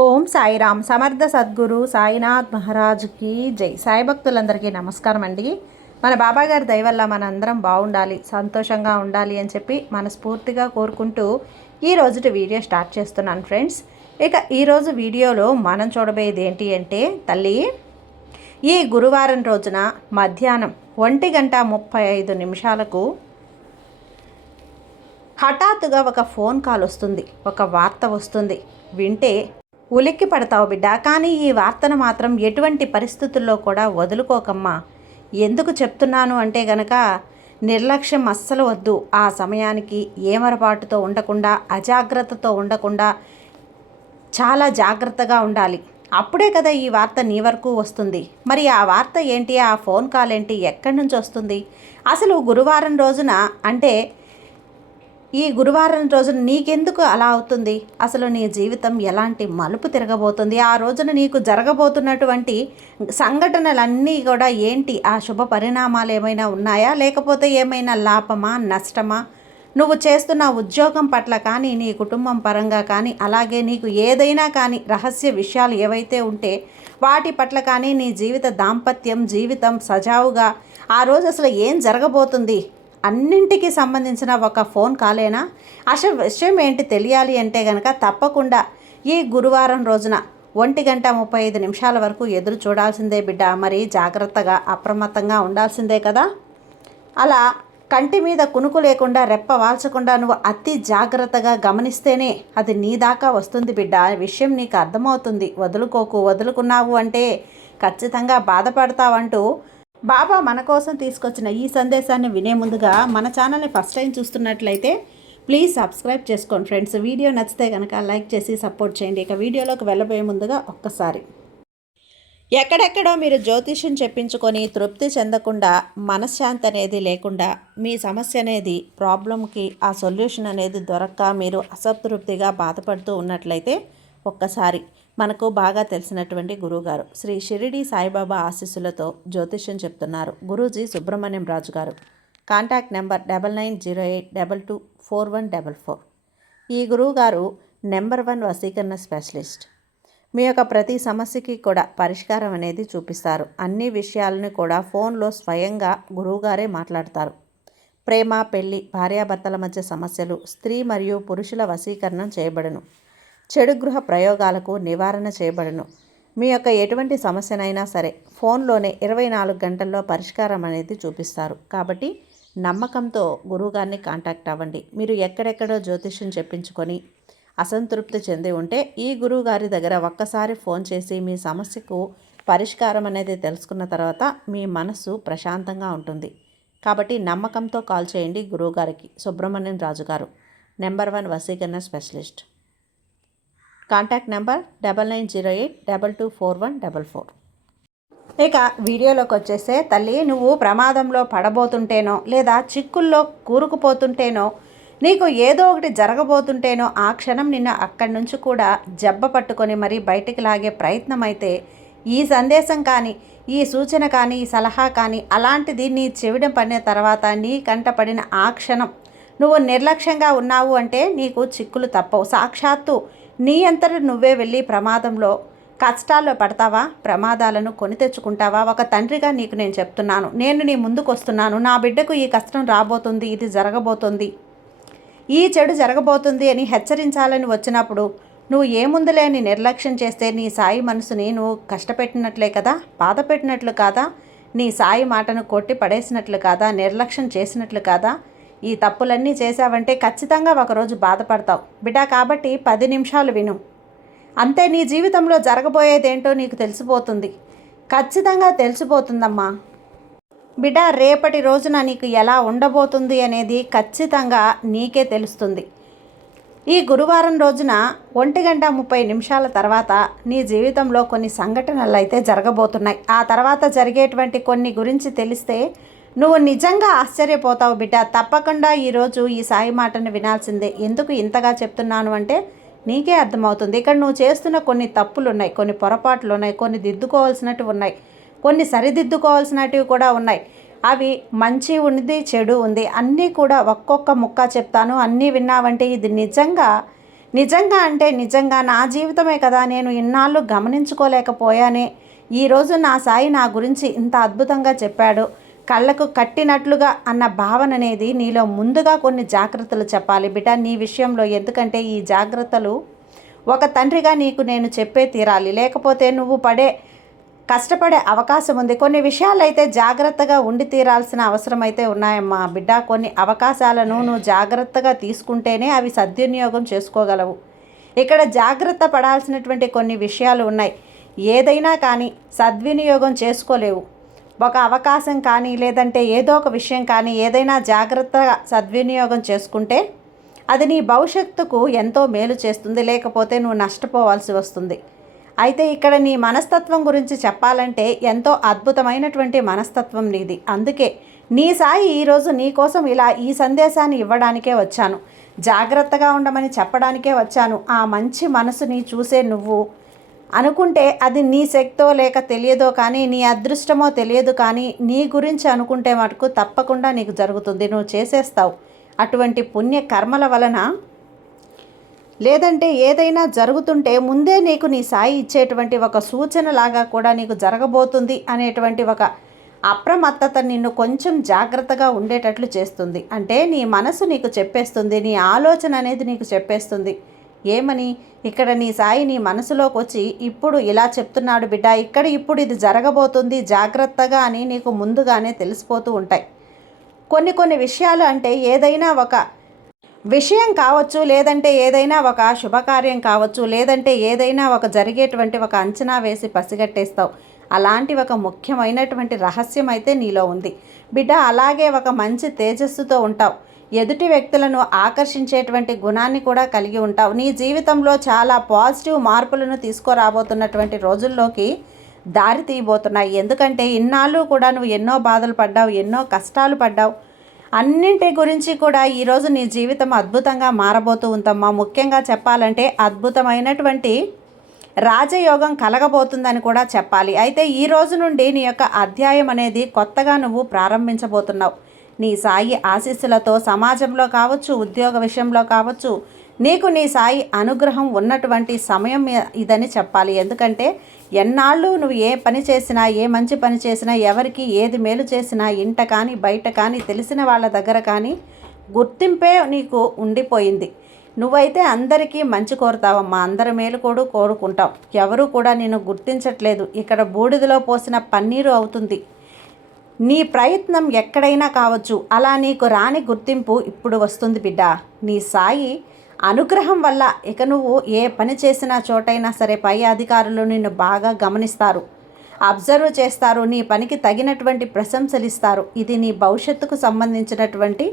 ఓం సాయిరామ్. సమర్థ సద్గురు సాయినాథ్ మహారాజ్కి జై. సాయి భక్తులందరికీ నమస్కారం అండి. మన బాబాగారి దయ వల్ల మనందరం బాగుండాలి, సంతోషంగా ఉండాలి అని చెప్పి మనస్ఫూర్తిగా కోరుకుంటూ ఈ రోజుటి వీడియో స్టార్ట్ చేస్తున్నాను ఫ్రెండ్స్. ఇక ఈరోజు వీడియోలో మనం చూడబోయేది ఏంటి అంటే, తల్లి ఈ గురువారం రోజున మధ్యాహ్నం 1:35 హఠాత్తుగా ఒక ఫోన్ కాల్ వస్తుంది, ఒక వార్త వస్తుంది. వింటే ఉలిక్కి పడతావు బిడ్డ. కానీ ఈ వార్తను మాత్రం ఎటువంటి పరిస్థితుల్లో కూడా వదులుకోకమ్మా. ఎందుకు చెప్తున్నాను అంటే గనక, నిర్లక్ష్యం అస్సలు వద్దు. ఆ సమయానికి ఏమరపాటుతో ఉండకుండా, అజాగ్రత్తతో ఉండకుండా చాలా జాగ్రత్తగా ఉండాలి. అప్పుడే కదా ఈ వార్త నీ వరకు వస్తుంది. మరి ఆ వార్త ఏంటి, ఆ ఫోన్ కాల్ ఏంటి, ఎక్కడి నుంచి వస్తుంది? అసలు గురువారం రోజున అంటే ఈ గురువారం రోజున నీకెందుకు అలా అవుతుంది? అసలు నీ జీవితం ఎలాంటి మలుపు తిరగబోతుంది? ఆ రోజున నీకు జరగబోతున్నటువంటి సంఘటనలన్నీ కూడా ఏంటి? ఆ శుభ పరిణామాలు ఏమైనా ఉన్నాయా, లేకపోతే ఏమైనా లాభమా, నష్టమా? నువ్వు చేస్తున్న ఉద్యోగం పట్ల కానీ, నీ కుటుంబం పరంగా కానీ, అలాగే నీకు ఏదైనా కానీ రహస్య విషయాలు ఏవైతే ఉంటే వాటి పట్ల కానీ, నీ జీవిత దాంపత్యం జీవితం సజావుగా ఆ రోజు అసలు ఏం జరగబోతుంది అన్నింటికి సంబంధించిన ఒక ఫోన్ కాలేనా? అసలు విషయం ఏంటి తెలియాలి అంటే కనుక తప్పకుండా ఈ గురువారం రోజున 1:35 వరకు ఎదురు చూడాల్సిందే బిడ్డ. మరి జాగ్రత్తగా అప్రమత్తంగా ఉండాల్సిందే కదా. అలా కంటి మీద కునుకు లేకుండా, రెప్ప వాల్చకుండా నువ్వు అతి జాగ్రత్తగా గమనిస్తేనే అది నీ దాకా వస్తుంది బిడ్డ. విషయం నీకు అర్థమవుతుంది. వదులుకోకు. వదులుకున్నావు అంటే ఖచ్చితంగా బాధపడతావంటూ బాబా మన కోసం తీసుకొచ్చిన ఈ సందేశాన్ని వినే ముందుగా మన ఛానల్ని ఫస్ట్ టైం చూస్తున్నట్లయితే ప్లీజ్ సబ్స్క్రైబ్ చేసుకోండి ఫ్రెండ్స్. వీడియో నచ్చితే కనుక లైక్ చేసి సపోర్ట్ చేయండి. ఇక వీడియోలోకి వెళ్ళబోయే ముందుగా ఒక్కసారి, ఎక్కడెక్కడో మీరు జ్యోతిష్యం చెప్పించుకొని తృప్తి చెందకుండా, మనశ్శాంతి అనేది లేకుండా, మీ సమస్య అనేది ప్రాబ్లంకి ఆ సొల్యూషన్ అనేది దొరక్క మీరు అసంతృప్తిగా బాధపడుతూ ఉన్నట్లయితే ఒక్కసారి మనకు బాగా తెలిసినటువంటి గురువుగారు శ్రీ షిరిడి సాయిబాబా ఆశీస్సులతో జ్యోతిష్యం చెప్తున్నారు గురూజీ సుబ్రహ్మణ్యం రాజు గారు. Contact number 9908224144. ఈ గురువుగారు నెంబర్ 1 వశీకరణ స్పెషలిస్ట్. మీ యొక్క ప్రతి సమస్యకి కూడా పరిష్కారం అనేది చూపిస్తారు. అన్ని విషయాలను కూడా ఫోన్లో స్వయంగా గురువుగారే మాట్లాడతారు. ప్రేమ, పెళ్లి, భార్యాభర్తల మధ్య సమస్యలు, స్త్రీ మరియు పురుషుల వశీకరణం చేయబడును. చెడు గృహ ప్రయోగాలకు నివారణ చేయబడును. మీ యొక్క ఎటువంటి సమస్యనైనా సరే ఫోన్లోనే 24 గంటల్లో పరిష్కారం అనేది చూపిస్తారు. కాబట్టి నమ్మకంతో గురువుగారిని కాంటాక్ట్ అవ్వండి. మీరు ఎక్కడెక్కడో జ్యోతిష్యం చెప్పించుకొని అసంతృప్తి చెంది ఉంటే ఈ గురువుగారి దగ్గర ఒక్కసారి ఫోన్ చేసి మీ సమస్యకు పరిష్కారం అనేది తెలుసుకున్న తర్వాత మీ మనస్సు ప్రశాంతంగా ఉంటుంది. కాబట్టి నమ్మకంతో కాల్ చేయండి గురువుగారికి. సుబ్రహ్మణ్యం రాజు గారు, నెంబర్ 1 వశీకరణ స్పెషలిస్ట్. Contact number 9908224144. ఇక వీడియోలోకి వచ్చేస్తే, తల్లి నువ్వు ప్రమాదంలో పడబోతుంటేనో, లేదా చిక్కుల్లో కూరుకుపోతుంటేనో, నీకు ఏదో ఒకటి జరగబోతుంటేనో ఆ క్షణం నిన్ను అక్కడి నుంచి కూడా జబ్బ పట్టుకొని మరీ బయటికి లాగే ప్రయత్నం అయితే ఈ సందేశం కానీ, ఈ సూచన కానీ, ఈ సలహా కానీ అలాంటిది నీ చెవిడ పడిన తర్వాత, నీ కంట పడిన ఆ క్షణం నువ్వు నిర్లక్ష్యంగా ఉన్నావు అంటే నీకు చిక్కులు తప్పవు. సాక్షాత్తు నీ అంతట నువ్వే వెళ్ళి ప్రమాదంలో కష్టాల్లో పడతావా? ప్రమాదాలను కొని తెచ్చుకుంటావా? ఒక తండ్రిగా నీకు నేను చెప్తున్నాను. నేను నీ ముందుకు వస్తున్నాను. నా బిడ్డకు ఈ కష్టం రాబోతుంది, ఇది జరగబోతుంది, ఈ చెడు జరగబోతుంది అని హెచ్చరించాలని వచ్చినప్పుడు నువ్వు ఏముందులేని నిర్లక్ష్యం చేస్తే నీ సాయి మనసుని నువ్వు కష్టపెట్టినట్లే కదా, బాధ పెట్టినట్లు కాదా, నీ సాయి మాటను కొట్టి పడేసినట్లు కాదా, నిర్లక్ష్యం చేసినట్లు కాదా? ఈ తప్పులన్నీ చేశావంటే ఖచ్చితంగా ఒకరోజు బాధపడతావు బిడ్డ. కాబట్టి 10 నిమిషాలు విను, అంతే. నీ జీవితంలో జరగబోయేదేంటో నీకు తెలిసిపోతుంది. ఖచ్చితంగా తెలిసిపోతుందమ్మా బిడ్డ. రేపటి రోజున నీకు ఎలా ఉండబోతుంది అనేది ఖచ్చితంగా నీకే తెలుస్తుంది. ఈ గురువారం రోజున 1:30 తర్వాత నీ జీవితంలో కొన్ని సంఘటనలు అయితే జరగబోతున్నాయి. ఆ తర్వాత జరిగేటువంటి కొన్ని గురించి తెలిస్తే నువ్వు నిజంగా ఆశ్చర్యపోతావు బిడ్డ. తప్పకుండా ఈరోజు ఈ సాయి మాటను వినాల్సిందే. ఎందుకు ఇంతగా చెప్తున్నాను అంటే నీకే అర్థమవుతుంది. ఇక్కడ నువ్వు చేస్తున్న కొన్ని తప్పులు ఉన్నాయి, కొన్ని పొరపాట్లు ఉన్నాయి, కొన్ని దిద్దుకోవాల్సినవి ఉన్నాయి, కొన్ని సరిదిద్దుకోవాల్సినవి కూడా ఉన్నాయి. అవి మంచి ఉంది, చెడు ఉంది, అన్నీ కూడా ఒక్కొక్క ముక్క చెప్తాను. అన్నీ విన్నావంటే ఇది నిజంగా నిజంగా అంటే నిజంగా నా జీవితమే కదా, నేను ఇన్నాళ్ళు గమనించుకోలేకపోయానే. ఈరోజు నా సాయి నా గురించి ఇంత అద్భుతంగా చెప్పాడు, కళ్ళకు కట్టినట్లుగా అన్న భావన అనేది నీలో ముందుగా కొన్ని జాగ్రత్తలు చెప్పాలి బిడ్డ నీ విషయంలో. ఎందుకంటే ఈ జాగ్రత్తలు ఒక తండ్రిగా నీకు నేను చెప్పే తీరాలి, లేకపోతే నువ్వు కష్టపడే అవకాశం ఉంది. కొన్ని విషయాలు అయితే జాగ్రత్తగా ఉండి తీరాల్సిన అవసరం అయితే ఉన్నాయమ్మా బిడ్డ. కొన్ని అవకాశాలను నువ్వు జాగ్రత్తగా తీసుకుంటేనే అవి సద్వినియోగం చేసుకోగలవు. ఇక్కడ జాగ్రత్త పడాల్సినటువంటి కొన్ని విషయాలు ఉన్నాయి. ఏదైనా కానీ సద్వినియోగం చేసుకోలేవు. ఒక అవకాశం కానీ లేదంటే ఏదో ఒక విషయం కానీ ఏదైనా జాగ్రత్తగా సద్వినియోగం చేసుకుంటే అది నీ భవిష్యత్తుకు ఎంతో మేలు చేస్తుంది, లేకపోతే నువ్వు నష్టపోవాల్సి వస్తుంది. అయితే ఇక్కడ నీ మనస్తత్వం గురించి చెప్పాలంటే ఎంతో అద్భుతమైనటువంటి మనస్తత్వం నీది. అందుకే నీ సాయి ఈరోజు నీ కోసం ఇలా ఈ సందేశాన్ని ఇవ్వడానికే వచ్చాను, జాగ్రత్తగా ఉండమని చెప్పడానికే వచ్చాను. ఆ మంచి మనసుని చూసే నువ్వు అనుకుంటే అది నీ శక్తో లేక తెలియదో కానీ, నీ అదృష్టమో తెలియదు కానీ, నీ గురించి అనుకుంటే మటుకు తప్పకుండా నీకు జరుగుతుంది, నువ్వు చేసేస్తావు. అటువంటి పుణ్య కర్మల వలన లేదంటే ఏదైనా జరుగుతుంటే ముందే నీకు నీ సాయి ఇచ్చేటువంటి ఒక సూచనలాగా కూడా నీకు జరగబోతుంది అనేటువంటి ఒక అప్రమత్తత నిన్ను కొంచెం జాగ్రత్తగా ఉండేటట్లు చేస్తుంది. అంటే నీ మనసు నీకు చెప్పేస్తుంది, నీ ఆలోచన అనేది నీకు చెప్పేస్తుంది. ఏమని? ఇక్కడ నీ సాయి నీ మనసులోకి వచ్చి ఇప్పుడు ఇలా చెప్తున్నాడు బిడ్డ, ఇప్పుడు ఇది జరగబోతుంది జాగ్రత్తగా అని నీకు ముందుగానే తెలిసిపోతూ ఉంటాయి. కొన్ని విషయాలు అంటే ఏదైనా ఒక విషయం కావచ్చు, లేదంటే ఏదైనా ఒక శుభకార్యం కావచ్చు, లేదంటే ఏదైనా ఒక జరిగేటువంటి ఒక అంచనా వేసి పసిగట్టేస్తావు. అలాంటి ఒక ముఖ్యమైనటువంటి రహస్యం అయితే నీలో ఉంది బిడ్డ. అలాగే ఒక మంచి తేజస్సుతో ఉంటావు, ఎదుటి వ్యక్తులను ఆకర్షించేటువంటి గుణాన్ని కూడా కలిగి ఉంటావు. నీ జీవితంలో చాలా పాజిటివ్ మార్పులను తీసుకురాబోతున్నటువంటి రోజుల్లోకి దారి తీయబోతున్నాయి. ఎందుకంటే ఇన్నాళ్ళు కూడా నువ్వు ఎన్నో బాధలు పడ్డావు, ఎన్నో కష్టాలు పడ్డావు. అన్నింటి గురించి కూడా ఈరోజు నీ జీవితం అద్భుతంగా మారబోతూ ఉందమ్మా. ముఖ్యంగా చెప్పాలంటే అద్భుతమైనటువంటి రాజయోగం కలగబోతుందని కూడా చెప్పాలి. అయితే ఈ రోజు నుండి నీ యొక్క అధ్యాయం అనేది కొత్తగా నువ్వు ప్రారంభించబోతున్నావు. నీ సాయి ఆశీస్సులతో సమాజంలో కావచ్చు, ఉద్యోగ విషయంలో కావచ్చు, నీకు నీ సాయి అనుగ్రహం ఉన్నటువంటి సమయం ఇదని చెప్పాలి. ఎందుకంటే ఎన్నాళ్ళు నువ్వు ఏ పని చేసినా, ఏ మంచి పని చేసినా, ఎవరికి ఏది మేలు చేసినా, ఇంట కానీ బయట కానీ తెలిసిన వాళ్ళ దగ్గర కానీ గుర్తింపే నీకు ఉండిపోయింది. నువ్వైతే అందరికీ మంచి కోరుతావమ్మా, అందరి మేలు కూడా కోరుకుంటావు. ఎవరు కూడా నిన్ను గుర్తించట్లేదు. ఇక్కడ బూడిదలో పోసిన పన్నీరు అవుతుంది. నీ ప్రయత్నం ఎక్కడైనా కావచ్చు, అలా నీకు రాని గుర్తింపు ఇప్పుడు వస్తుంది బిడ్డ. నీ సాయి అనుగ్రహం వల్ల ఇక నువ్వు ఏ పని చేసినా చోటైనా సరే పై అధికారులు నిన్ను బాగా గమనిస్తారు, అబ్జర్వ్ చేస్తారు, నీ పనికి తగినటువంటి ప్రశంసలు ఇస్తారు. ఇది నీ భవిష్యత్తుకు సంబంధించినటువంటి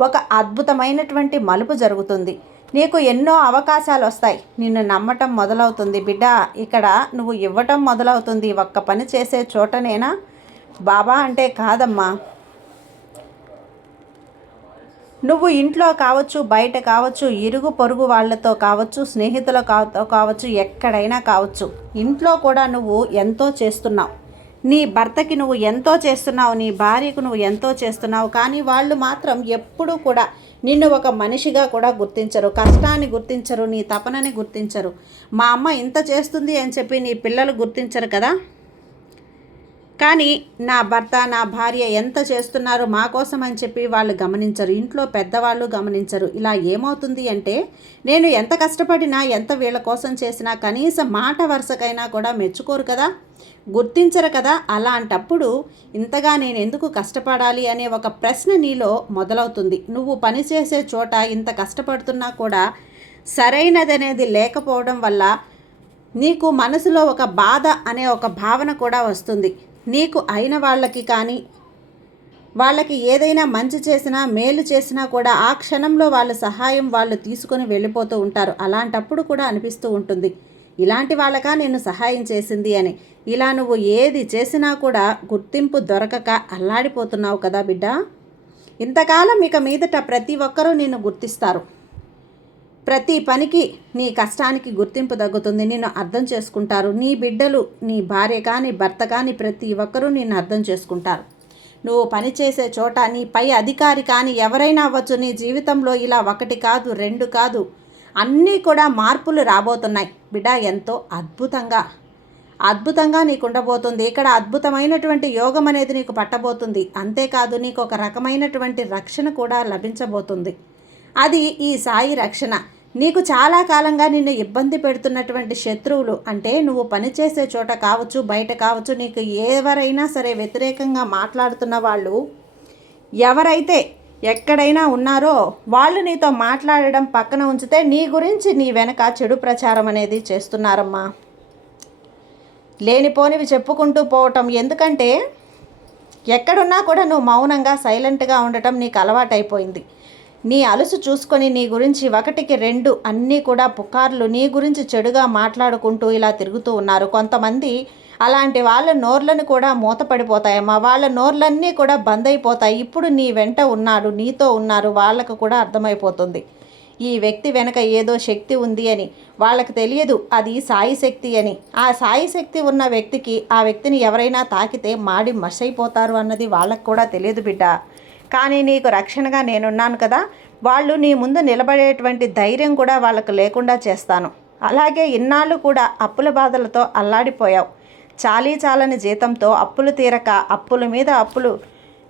ఒక అద్భుతమైనటువంటి మలుపు జరుగుతుంది. నీకు ఎన్నో అవకాశాలు వస్తాయి, నిన్ను నమ్మటం మొదలవుతుంది బిడ్డ. ఇక్కడ నువ్వు ఇవ్వటం మొదలవుతుంది. ఒక్క పని చేసే చోటనేనా బాబా అంటే కాదమ్మా. నువ్వు ఇంట్లో కావచ్చు, బయట కావచ్చు, ఇరుగు పొరుగు వాళ్ళతో కావచ్చు, స్నేహితులతో కావచ్చు, ఎక్కడైనా కావచ్చు, ఇంట్లో కూడా నువ్వు ఎంతో చేస్తున్నావు. నీ భర్తకి నువ్వు ఎంతో చేస్తున్నావు, నీ భార్యకు నువ్వు ఎంతో చేస్తున్నావు. కానీ వాళ్ళు మాత్రం ఎప్పుడూ కూడా నిన్ను ఒక మనిషిగా కూడా గుర్తించరు, కష్టాన్ని గుర్తించరు, నీ తపనని గుర్తించరు. మా అమ్మ ఇంత చేస్తుంది అని చెప్పి నీ పిల్లలు గుర్తించరు కదా. కానీ నా భర్త, నా భార్య ఎంత చేస్తున్నారు మా కోసం అని చెప్పి వాళ్ళు గమనించరు, ఇంట్లో పెద్దవాళ్ళు గమనించరు. ఇలా ఏమవుతుంది అంటే నేను ఎంత కష్టపడినా, ఎంత వీళ్ళ కోసం చేసినా కనీసం మాట వరుసకైనా కూడా మెచ్చుకోరు కదా, గుర్తించరు కదా. అలాంటప్పుడు ఇంతగా నేను ఎందుకు కష్టపడాలి అనే ఒక ప్రశ్న నీలో మొదలవుతుంది. నువ్వు పనిచేసే చోట ఇంత కష్టపడుతున్నా కూడా సరైనదనేది లేకపోవడం వల్ల నీకు మనసులో ఒక బాధ అనే ఒక భావన కూడా వస్తుంది. నీకు అయిన వాళ్ళకి కానీ, వాళ్ళకి ఏదైనా మంచి చేసినా, మేలు చేసినా కూడా ఆ క్షణంలో వాళ్ళ సహాయం వాళ్ళు తీసుకొని వెళ్ళిపోతూ ఉంటారు. అలాంటప్పుడు కూడా అనిపిస్తూ ఉంటుంది, ఇలాంటి వాళ్ళకా నేను సహాయం చేసింది అని. ఇలా నువ్వు ఏది చేసినా కూడా గుర్తింపు దొరకక అల్లాడిపోతున్నావు కదా బిడ్డ. ఇంతకాలం ఇక మీదట ప్రతి ఒక్కరూ నిన్ను గుర్తిస్తారు. ప్రతి పనికి, నీ కష్టానికి గుర్తింపు తగ్గుతుంది, నిన్ను అర్థం చేసుకుంటారు. నీ బిడ్డలు, నీ భార్య కానీ, భర్త కానీ ప్రతి ఒక్కరూ నిన్ను అర్థం చేసుకుంటారు. నువ్వు పనిచేసే చోట నీ పై అధికారి కానీ ఎవరైనా అవ్వచ్చు, నీ జీవితంలో ఇలా ఒకటి కాదు, రెండు కాదు, అన్నీ కూడా మార్పులు రాబోతున్నాయి బిడ్డ. ఎంతో అద్భుతంగా నీకు ఉండబోతుంది. ఇక్కడ అద్భుతమైనటువంటి యోగం అనేది నీకు పట్టబోతుంది. అంతేకాదు నీకు ఒక రకమైనటువంటి రక్షణ కూడా లభించబోతుంది. అది ఈ సాయి రక్షణ. నీకు చాలా కాలంగా నిన్ను ఇబ్బంది పెడుతున్నటువంటి శత్రువులు, అంటే నువ్వు పనిచేసే చోట కావచ్చు, బయట కావచ్చు, నీకు ఎవరైనా సరే వ్యతిరేకంగా మాట్లాడుతున్న వాళ్ళు ఎవరైతే ఎక్కడైనా ఉన్నారో వాళ్ళు నీతో మాట్లాడడం పక్కన ఉంచితే నీ గురించి నీ వెనక చెడు ప్రచారం అనేది చేస్తున్నారమ్మా. లేనిపోనివి చెప్పుకుంటూ పోవటం. ఎందుకంటే ఎక్కడున్నా కూడా నువ్వు మౌనంగా సైలెంట్గా ఉండటం నీకు అలవాటైపోయింది. నీ అలుసు చూసుకొని నీ గురించి ఒకటికి రెండు అన్నీ కూడా పుకార్లు నీ గురించి చెడుగా మాట్లాడుకుంటూ ఇలా తిరుగుతూ ఉన్నారు. కొంతమంది అలాంటి వాళ్ళ నోర్లను కూడా మూతపడిపోతాయమ్మా. వాళ్ళ నోర్లన్నీ కూడా బంద్ అయిపోతాయి. ఇప్పుడు నీ వెంట ఉన్నాడు, నీతో ఉన్నారు, వాళ్ళకు కూడా అర్థమైపోతుంది ఈ వ్యక్తి వెనక ఏదో శక్తి ఉంది అని. వాళ్ళకి తెలియదు అది సాయి శక్తి అని. ఆ సాయి శక్తి ఉన్న వ్యక్తికి ఆ వ్యక్తిని ఎవరైనా తాకితే మాడి మసైపోతారు అన్నది వాళ్ళకు కూడా తెలియదు బిడ్డ. కానీ నీకు రక్షణగా నేనున్నాను కదా. వాళ్ళు నీ ముందు నిలబడేటువంటి ధైర్యం కూడా వాళ్ళకు లేకుండా చేస్తాను. అలాగే ఇన్నాళ్ళు కూడా అప్పుల బాధలతో అల్లాడిపోయావు. చాలని జీతంతో అప్పులు తీరక అప్పుల మీద అప్పులు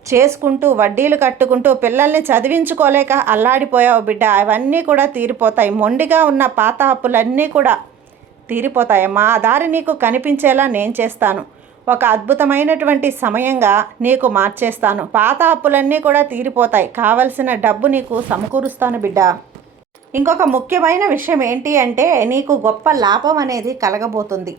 చేసుకుంటూ వడ్డీలు కట్టుకుంటూ పిల్లల్ని చదివించుకోలేక అల్లాడిపోయావు బిడ్డ. అవన్నీ కూడా తీరిపోతాయి. మొండిగా ఉన్న పాత అప్పులన్నీ కూడా తీరిపోతాయమ్మా. ఆ దారి నీకు కనిపించేలా నేను చేస్తాను. ఒక అద్భుతమైనటువంటి సమయంగా నీకు మార్చేస్తాను. పాత అప్పులన్నీ కూడా తీరిపోతాయి. కావలసిన డబ్బు నీకు సమకూరుస్తాను బిడ్డ. ఇంకొక ముఖ్యమైన విషయం ఏంటి అంటే నీకు గొప్ప లాభం అనేది కలగబోతుంది.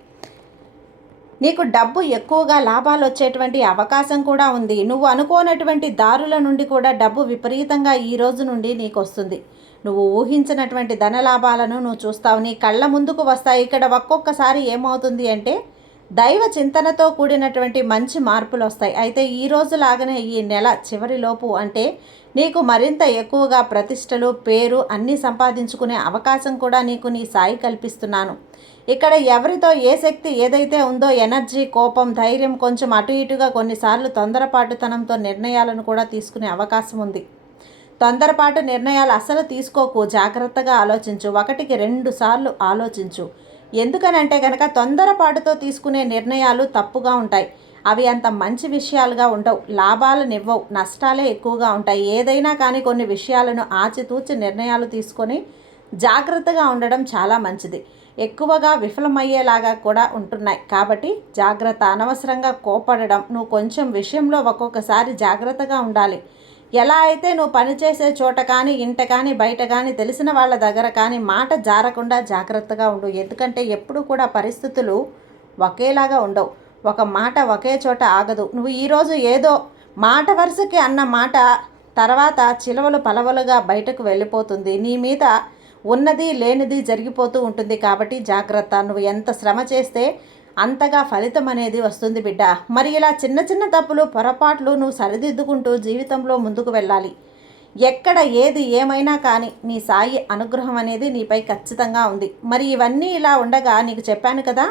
నీకు డబ్బు ఎక్కువగా లాభాలు వచ్చేటువంటి అవకాశం కూడా ఉంది. నువ్వు అనుకోనటువంటి దారుల నుండి కూడా డబ్బు విపరీతంగా ఈ రోజు నుండి నీకు వస్తుంది. నువ్వు ఊహించినటువంటి ధన లాభాలను నువ్వు చూస్తావు, నీ కళ్ళ ముందుకు వస్తాయి. ఇక్కడ ఒక్కొక్కసారి ఏమవుతుంది అంటే దైవ చింతనతో కూడినటువంటి మంచి మార్పులు వస్తాయి. అయితే ఈ రోజులాగానే ఈ నెల చివరిలోపు అంటే నీకు మరింత ఎక్కువగా ప్రతిష్టలు, పేరు అన్నీ సంపాదించుకునే అవకాశం కూడా నీకు నీ సాయి కల్పిస్తున్నాను. ఇక్కడ ఎవరితో ఏ శక్తి ఏదైతే ఉందో ఎనర్జీ, కోపం, ధైర్యం కొంచెం అటు ఇటుగా కొన్నిసార్లు తొందరపాటుతనంతో నిర్ణయాలను కూడా తీసుకునే అవకాశం ఉంది. తొందరపాటు నిర్ణయాలు అసలు తీసుకోకు. జాగ్రత్తగా ఆలోచించు. 1-2 సార్లు ఆలోచించు. ఎందుకనంటే కనుక తొందరపాటుతో తీసుకునే నిర్ణయాలు తప్పుగా ఉంటాయి. అవి అంత మంచి విషయాలుగా ఉండవు, లాభాలనివ్వవు, నష్టాలే ఎక్కువగా ఉంటాయి. ఏదైనా కానీ కొన్ని విషయాలను ఆచితూచి నిర్ణయాలు తీసుకొని జాగ్రత్తగా ఉండడం చాలా మంచిది. ఎక్కువగా విఫలమయ్యేలాగా కూడా ఉంటున్నాయి కాబట్టి జాగ్రత్త. అనవసరంగా కోపడడం, నువ్వు కొంచెం విషయంలో ఒక్కొక్కసారి జాగ్రత్తగా ఉండాలి. ఎలా అయితే నువ్వు పనిచేసే చోట కానీ, ఇంట కానీ, బయట కానీ, తెలిసిన వాళ్ళ దగ్గర కానీ మాట జారకుండా జాగ్రత్తగా ఉండు. ఎందుకంటే ఎప్పుడు కూడా పరిస్థితులు ఒకేలాగా ఉండవు. ఒక మాట ఒకే చోట ఆగదు. నువ్వు ఈరోజు ఏదో మాట వరుసకి అన్న మాట తర్వాత చిలవలు పలవలుగా బయటకు వెళ్ళిపోతుంది. నీ మీద ఉన్నది లేనిది జరిగిపోతూ ఉంటుంది. కాబట్టి జాగ్రత్త. నువ్వు ఎంత శ్రమ చేస్తే అంతగా ఫలితం అనేది వస్తుంది బిడ్డ. మరి ఇలా చిన్న చిన్న తప్పులు, పొరపాట్లు నువ్వు సరిదిద్దుకుంటూ జీవితంలో ముందుకు వెళ్ళాలి. ఎక్కడ ఏది ఏమైనా కానీ నీ సాయి అనుగ్రహం అనేది నీపై ఖచ్చితంగా ఉంది. మరి ఇవన్నీ ఇలా ఉండగా నీకు చెప్పాను కదా,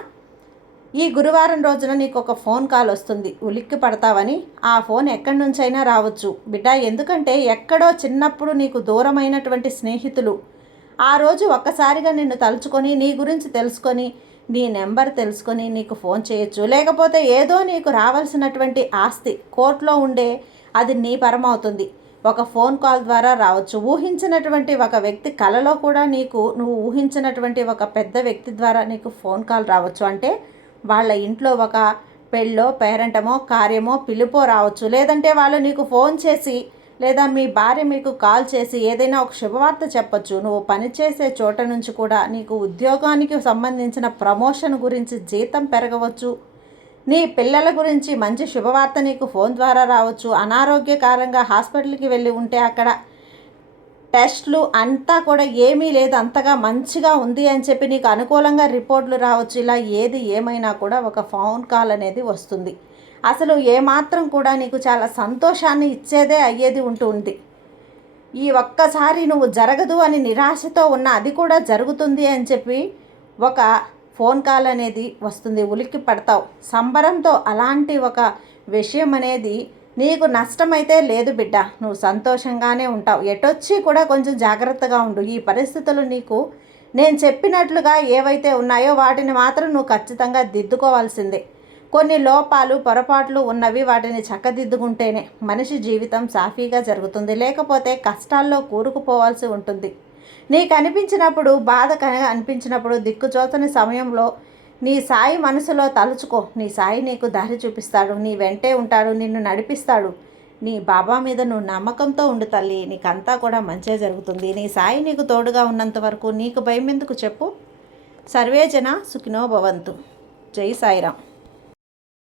ఈ గురువారం రోజున నీకు ఒక ఫోన్ కాల్ వస్తుంది. ఉలిక్కి పడతావని. ఆ ఫోన్ ఎక్కడి నుంచైనా రావచ్చు బిడ్డ. ఎందుకంటే ఎక్కడో చిన్నప్పుడు నీకు దూరమైనటువంటి స్నేహితులు ఆ రోజు ఒక్కసారిగా నిన్ను తలుచుకొని నీ గురించి తెలుసుకొని నీ నెంబర్ తెలుసుకొని నీకు ఫోన్ చేయొచ్చు. లేకపోతే ఏదో నీకు రావాల్సినటువంటి ఆస్తి కోర్టులో ఉండే అది నీ పరమవుతుంది. ఒక ఫోన్ కాల్ ద్వారా రావచ్చు. ఊహించినటువంటి ఒక వ్యక్తి కలలో కూడా నువ్వు ఊహించినటువంటి ఒక పెద్ద వ్యక్తి ద్వారా నీకు ఫోన్ కాల్ రావచ్చు. అంటే వాళ్ళ ఇంట్లో ఒక పెళ్ళో, పేరెంటమో, కార్యమో, పిలుపో రావచ్చు. లేదంటే వాళ్ళు నీకు ఫోన్ చేసి లేదా మీ భార్య మీకు కాల్ చేసి ఏదైనా ఒక శుభవార్త చెప్పచ్చు. నువ్వు పనిచేసే చోట నుంచి కూడా నీకు ఉద్యోగానికి సంబంధించిన ప్రమోషన్ గురించి, జీతం పెరగవచ్చు. నీ పిల్లల గురించి మంచి శుభవార్త నీకు ఫోన్ ద్వారా రావచ్చు. అనారోగ్యకారంగా హాస్పిటల్కి వెళ్ళి ఉంటే అక్కడ టెస్ట్లు అంతా కూడా ఏమీ లేదు, అంతగా మంచిగా ఉంది అని చెప్పి నీకు అనుకూలంగా రిపోర్ట్లు రావచ్చు. ఇలా ఏది ఏమైనా కూడా ఒక ఫోన్ కాల్ అనేది వస్తుంది. అసలు ఏమాత్రం కూడా నీకు చాలా సంతోషాన్ని ఇచ్చేదే అయ్యేది ఉంటుంది. ఈ ఒక్కసారి నువ్వు జరగదు అని నిరాశతో ఉన్న అది కూడా జరుగుతుంది అని చెప్పి ఒక ఫోన్ కాల్ అనేది వస్తుంది. ఉలిక్కి పడతావు. సంబరంతో అలాంటి ఒక విషయం అనేది నీకు నష్టమైతే లేదు బిడ్డ, నువ్వు సంతోషంగానే ఉంటావు. ఎటొచ్చి కూడా కొంచెం జాగ్రత్తగా ఉండు. ఈ పరిస్థితులు నీకు నేను చెప్పినట్లుగా ఏవైతే ఉన్నాయో వాటిని మాత్రం నువ్వు ఖచ్చితంగా దిద్దుకోవాల్సిందే. కొన్ని లోపాలు పొరపాట్లు ఉన్నవి, వాటిని చక్కదిద్దుకుంటేనే మనిషి జీవితం సాఫీగా జరుగుతుంది. లేకపోతే కష్టాల్లో కూరుకుపోవాల్సి ఉంటుంది. నీకు అనిపించినప్పుడు, బాధ అనిపించినప్పుడు, దిక్కుచోచని సమయంలో నీ సాయి మనసులో తలుచుకో. నీ సాయి నీకు దారి చూపిస్తాడు, నీ వెంటే ఉంటాడు, నిన్ను నడిపిస్తాడు. నీ బాబా మీద నువ్వు నమ్మకంతో ఉండు తల్లి, నీకంతా కూడా మంచే జరుగుతుంది. నీ సాయి నీకు తోడుగా ఉన్నంత వరకు నీకు భయం ఎందుకు చెప్పు. సర్వేజన సుఖినో భవంతు. జై సాయిరాం.